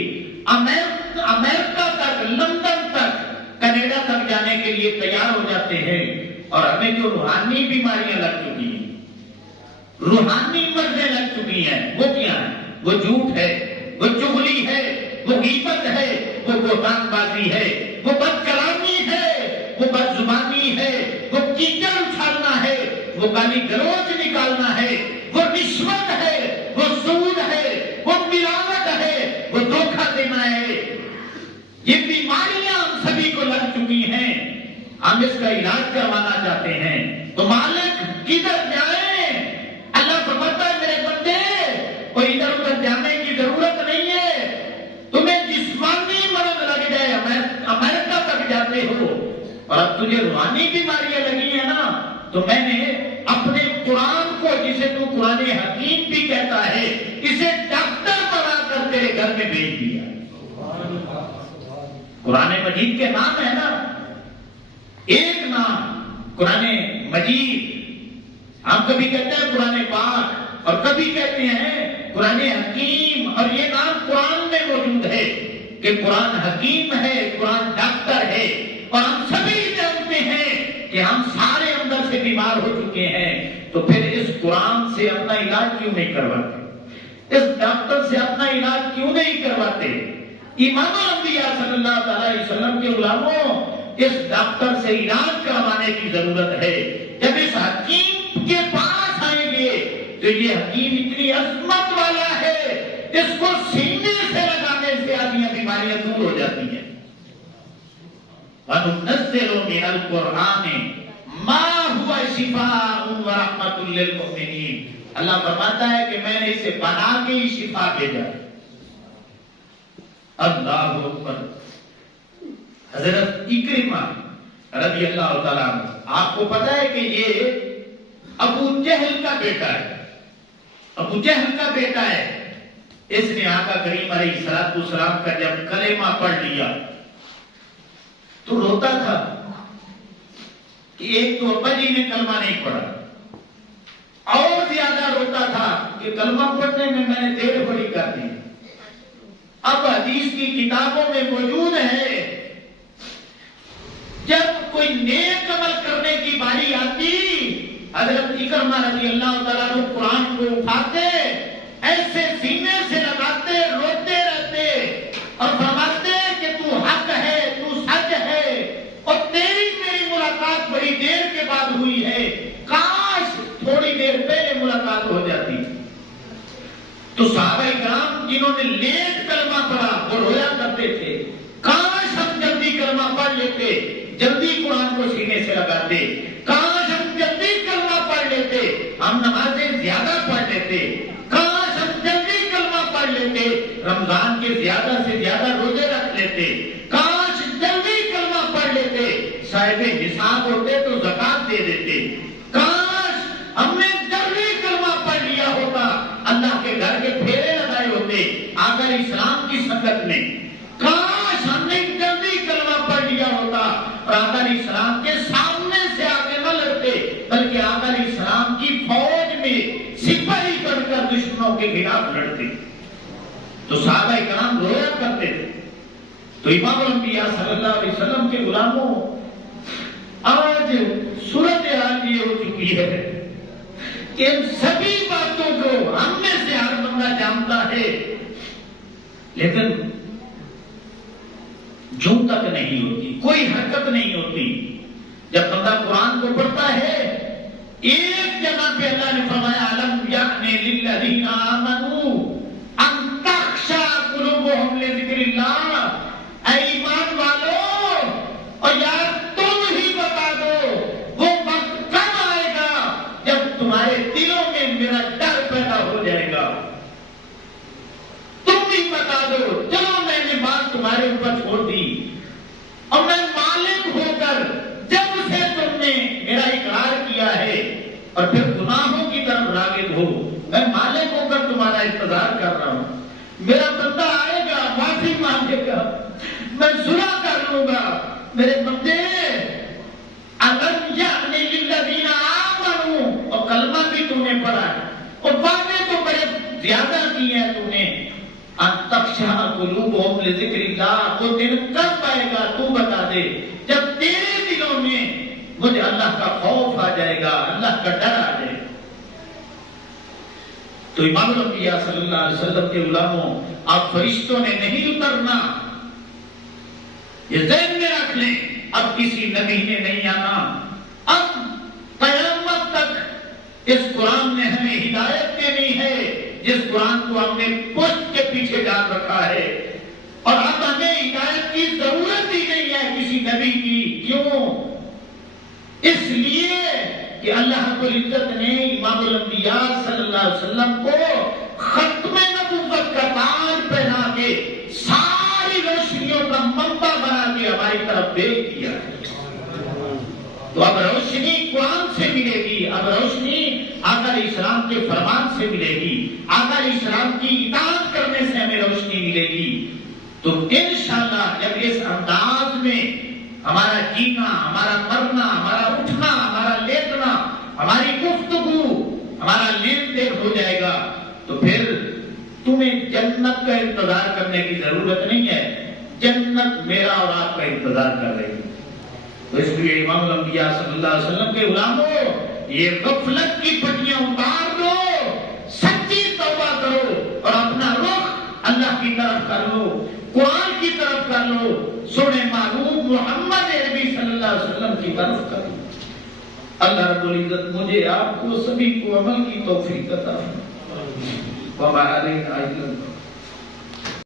امریکہ تک, لندن تک, کینیڈا تک جانے کے لیے تیار ہو جاتے ہیں, اور ہمیں جو روحانی بیماریاں لگ چکی ہیں, روحانی مرضیں لگ چکی ہیں, وہ کیا ہیں؟ وہ جھوٹ ہے, وہ چغلی ہے, وہ غیبت ہے, وہ بہتان بازی ہے, وہ بد کلامی ہے, وہ بد زبانی ہے, وہ کیچڑ اچھالنا ہے, وہ گالی گلوچ نکالنا ہے, وہ رشوت ہے, وہ سود ہے, وہ ملاوٹ ہے, وہ دھوکہ دینا ہے. یہ بیماریاں ہم سبھی کو لگ چکی ہیں, ہم اس کا علاج کروانا چاہتے ہیں. تو مالک کدھر جائیں؟ اللہ فرماتا ہے میرے بندے کوئی ادھر ادھر جانے کی ضرورت نہیں ہے. تمہیں جسمانی مرض لگ جائے امریکہ تک جاتے ہو, اور اب تجھے روحانی بیماریاں لگی ہیں نا, تو میں نے اپنے قرآن کو, جسے تو قرآن حکیم بھی کہتا ہے, اسے ڈاکٹر بنا کر تیرے گھر میں بھیج دیا. قرآن مجید کے نام ہے نا, ایک نام قرآن مجید. ہم کبھی کہتے ہیں قرآن پاک اور کبھی کہتے ہیں قرآن حکیم, اور یہ نام قرآن میں موجود ہے کہ قرآن حکیم ہے, قرآن ڈاکٹر ہے. اور ہم سبھی جانتے ہیں کہ ہم سارے اندر سے بیمار ہو چکے ہیں, تو پھر اس قرآن سے اپنا علاج کیوں نہیں کرواتے؟ اس ڈاکٹر سے اپنا علاج کیوں نہیں کرواتے؟ امام انبیاء صلی اللہ تعالی علیہ وسلم کے غلاموں, اس ڈاکٹر سے علاج کروانے کی ضرورت ہے. جب اس حکیم کے پاس آئیں گے تو یہ حکیم اتنی عظمت والا ہے, اس کو سینے سے لگانے سے آدمی بیماریاں دور ہو جاتی ہیں. وَنُنَزِّلُ مِنَ الْقُرْآنِ مَا هُوَ شِفَاءٌ وَرَحْمَةٌ لِّلْمُؤْمِنِينَ. اللہ فرماتا ہے کہ میں نے اسے بنا کے ہی شفا بھیجا. اللہ اکبر. حضرت اکرمہ رضی اللہ تعالیٰ عنہ, آپ کو پتا ہے کہ یہ ابو جہل کا بیٹا ہے. اس نے آقا کریم علیہ السلام کا جب کلمہ پڑھ لیا تو روتا تھا کہ ایک تو ابا جی نے کلمہ نہیں پڑھا, اور زیادہ روتا تھا کہ کلمہ پڑھنے میں نے دیر بڑی کر دی. اب حدیث کی کتابوں میں موجود ہے, جب کوئی نیک عمل کرنے کی باری آتی, حضرت اکرمہ رضی اللہ تعالیٰ عنہ قرآن کو اٹھاتے, ایسے سینے سے لگاتے, روتے رہتے اور فرماتے کہ تو حق ہے, تو سچ ہے, اور تیری میری ملاقات بڑی دیر کے بعد ہوئی ہے, کاش تھوڑی دیر پہلے ملاقات ہو جاتی. تو صحابہ کرام جنہوں نے لیٹ کلمہ پڑھا وہ رویا کرتے تھے, کاش ہم جلدی کلمہ پڑھ لیتے, جلدی قرآن کو سینے سے لگاتے, کاش ہم جلدی کلمہ پڑھ لیتے, ہم نمازیں زیادہ پڑھ لیتے, کاش ہم جلدی کلمہ پڑھ لیتے, رمضان کے زیادہ سے زیادہ روزے رکھ لیتے، کاش جلدی کلمہ پڑھ لیتے، صاحب نصاب ہوتے تو زکات دے دیتے، کاش ہم نے جلدی کلمہ پڑھ لیا ہوتا، اللہ کے گھر کے پھیرے لگائے ہوتے آقا علیہ السلام کی سنگت میں، کاش ہم نے جلدی کلمہ پڑھ لیا ہوتا اور آقا علیہ السلام کے سامنے سے آگے نہ لڑتے بلکہ آقا علیہ السلام کی فوج میں سپاہی بن کر دشمنوں کے خلاف لڑتے، تو صحابہ کرام رویا کرتے تھے۔ تو امام الانبیاء صلی اللہ علیہ وسلم کے غلاموں، آج صورتحال یہ ہو چکی ہے کہ ان سبھی باتوں کو ہم میں سے ہر بندہ جانتا ہے، لیکن جوں تک نہیں ہوتی، کوئی حرکت نہیں ہوتی۔ جب بندہ قرآن کو پڑھتا ہے، ایک جگہ پہ اللہ نے فرمایا أَلَمْ يَأْنِ لِلَّذِينَ آمَنُوا أَن تَخْشَعَ قُلُوبُهُمْ لِذِكْرِ اللَّهِ، اے ایمان والو، اور یار تم ہی بتا دو وہ وقت کب آئے گا جب تمہارے دلوں میں میرا ڈر پیدا ہو جائے گا، تم ہی بتا دو، چلو میں نے بات تمہارے اوپر چھوڑ دی اور میں مالک ہو کر جب سے تم نے میرا اقرار کیا ہے اور پھر گناہوں کی طرف راغب ہو، میں مالک ہو کر تمہارا انتظار کر رہا ہوں، میرا بندہ آئے گا، معافی مانگے گا، میں صلح کر لوں گا، میرے بندے أَلَمْ يَأْنِ لِلَّذِينَ آمَنُوا، اور کلمہ بھی تم نے پڑھا ہے اور وعدے تو بڑے زیادہ کیے ہیں تم نے، أَن تَخْشَعَ قُلُوبُهُمْ لِذِكْرِ اللَّهِ، وہ دن کب آئے گا تو بتا دے جب تیرے دلوں میں مجھے اللہ کا خوف آ جائے گا، اللہ کا ڈر آ جائے گا۔ تو امام الانبیاء صلی اللہ علیہ وسلم کے غلاموں، اب فرشتوں نے نہیں اترنا، یہ ذہن میں رکھ لیں، اب کسی نبی نے نہیں آنا، اب قیامت تک اس قرآن نے ہمیں ہدایت دینی ہے جس قرآن کو ہم نے پشت کے پیچھے ڈال رکھا ہے، اور اب ہمیں ہدایت کی ضرورت ہی نہیں ہے کسی نبی کی۔ کیوں؟ اس لیے کہ اللہ رب العزت نے امام الانبیاء صلی اللہ علیہ وسلم کو ختم نبوت کا تاج پہنا کے ساری روشنیوں کا منبع بنا کے ہماری طرف بھیج دیا ہے۔ تو اب روشنی قرآن سے ملے گی، اب روشنی آقا علیہ السلام کے فرمان سے ملے گی، آقا علیہ السلام کی اطاعت کرنے سے ہمیں روشنی ملے گی۔ تو انشاءاللہ جب اس انداز میں ہمارا جینا، ہمارا مرنا، ہمارا اٹھنا، ہمارا لیٹنا، ہماری گفتگو، ہمارا لین دین ہو جائے گا تو پھر تمہیں جنت کا انتظار کرنے کی ضرورت نہیں ہے، جنت میرا اور آپ کا انتظار کر رہی ہے۔ تو اس لیے امام الانبیاء صلی اللہ علیہ وسلم کے غلاموں، یہ غفلت کی پٹیاں اتار دو، سچی توبہ کرو اور اپنا رخ اللہ کی طرف کر لو، قرآن کی طرف کر لو، سونے محبوب محمد عربی صلی اللہ علیہ وسلم کی طرف کر لو۔ اللہ رب العزت مجھے آپ کو سبھی کو عمل کی توفیق عطا فرمائے۔ وما علینا الا